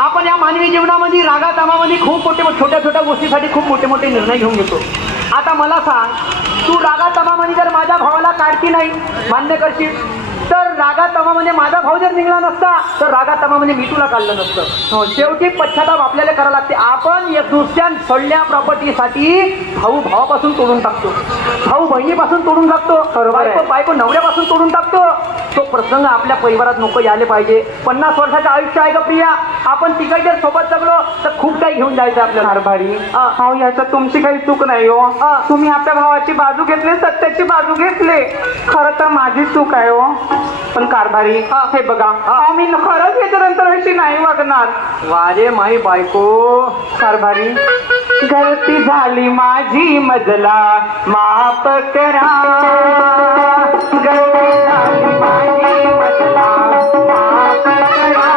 आपण या मानवी जीवनामध्ये रागातामामध्ये खूप छोट्या छोट्या गोष्टीसाठी खूप मोठे मोठे निर्णय घेऊन घेतो. आता मला सांग, तू रागातामामध्ये जर माझ्या भावाला काढती नाही मान्य करशील, तर रागातामामध्ये माझा भाऊ जर निघला नसता तर रागातामामध्ये मी तुला काढलं नसतं. शेवटी पश्चाताप आपल्याला करावं लागते. आपण एक दुसऱ्या सोडल्या प्रॉपर्टीसाठी भाऊ भावापासून तोडून टाकतो, भाऊ बहिणीपासून तोडून टाकतो, बायको नवऱ्यापासून तोडून टाकतो. तो प्रसंग आपल्या परिवारात नको यायला पाहिजे. 50 वर्षाचं आयुष्य आहे का प्रिया, आपण तिकडे जर सोबत जगलो तर खूप काही घेऊन जायचं आपल्याला. कारभारी हो, याच्यात तुमची काही चूक नाही हो. तुम्ही आपल्या भावाची बाजू घेतली, सत्याची बाजू घेतली. खरं तर माझी चूक आहे हो. पण कारभारी हे बघा, मी खरंच याच्यानंतर अशी नाही वागणार. वारे माई बायको. कारभारी गलती झाली माझी, मजला माफ करा. गलती झाली माझी, मजला माफ करा.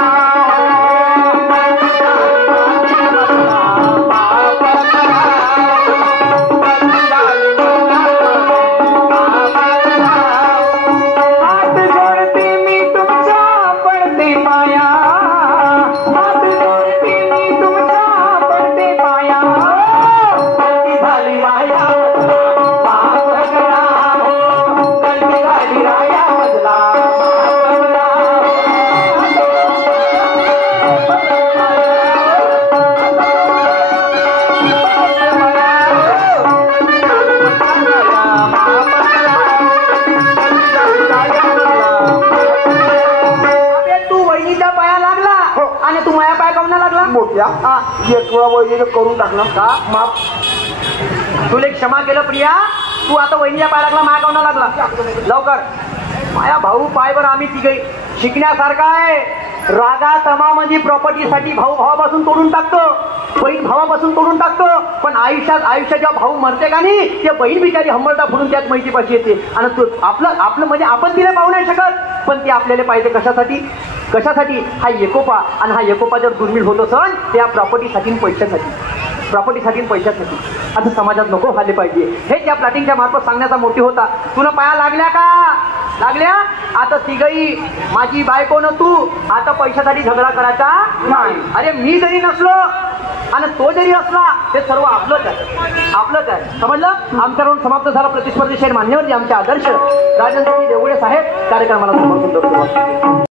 करून टाकलं का माफ? तुला क्षमा केलं प्रिया, तू आता वहिनीच्या पाय लागला, माया गावना लागला. लवकर माया भाऊ पाय बर, आम्ही तिघे शिकण्यासारखा आहे. रागा तमामध्ये प्रॉपर्टीसाठी भाऊ भावापासून तोडून टाकतो, बहीण भावापासून तोडून टाकतो. पण आयुष्याच्या भाऊ मरते का नाही, ते बहीण बिचारी हंबरटा फुडून त्याच माहितीपाशी येते. आणि तू आपलं म्हणजे आपण तिला पाहू नाही शकत, पण ती आपल्याला पाहिजे कशासाठी? हा एकोपा. आणि हा एकोपा जर दुर्मिळ होत असेल त्या प्रॉपर्टीसाठी पैशासाठी असं समाजात नको व्हायला पाहिजे. हे त्या प्लॅटिंगच्या मार्फत सांगण्याचा मोठी होता. तुला पाया लागल्या का? लागल्या. आता तिघही माझी बायको न तू आता पैशासाठी झगडा करायचा नाही. अरे मी जरी नसलो आणि तो जरी असला ते सर्व आपलंच आहे. समजलं? आमच्याकडून समाप्त झाला प्रतिस्पर्धी शेअर मान्यवर जे आमचे आदर्श राजेंद्र देवळे साहेब कार्यक्रमाला समर्थन करतो.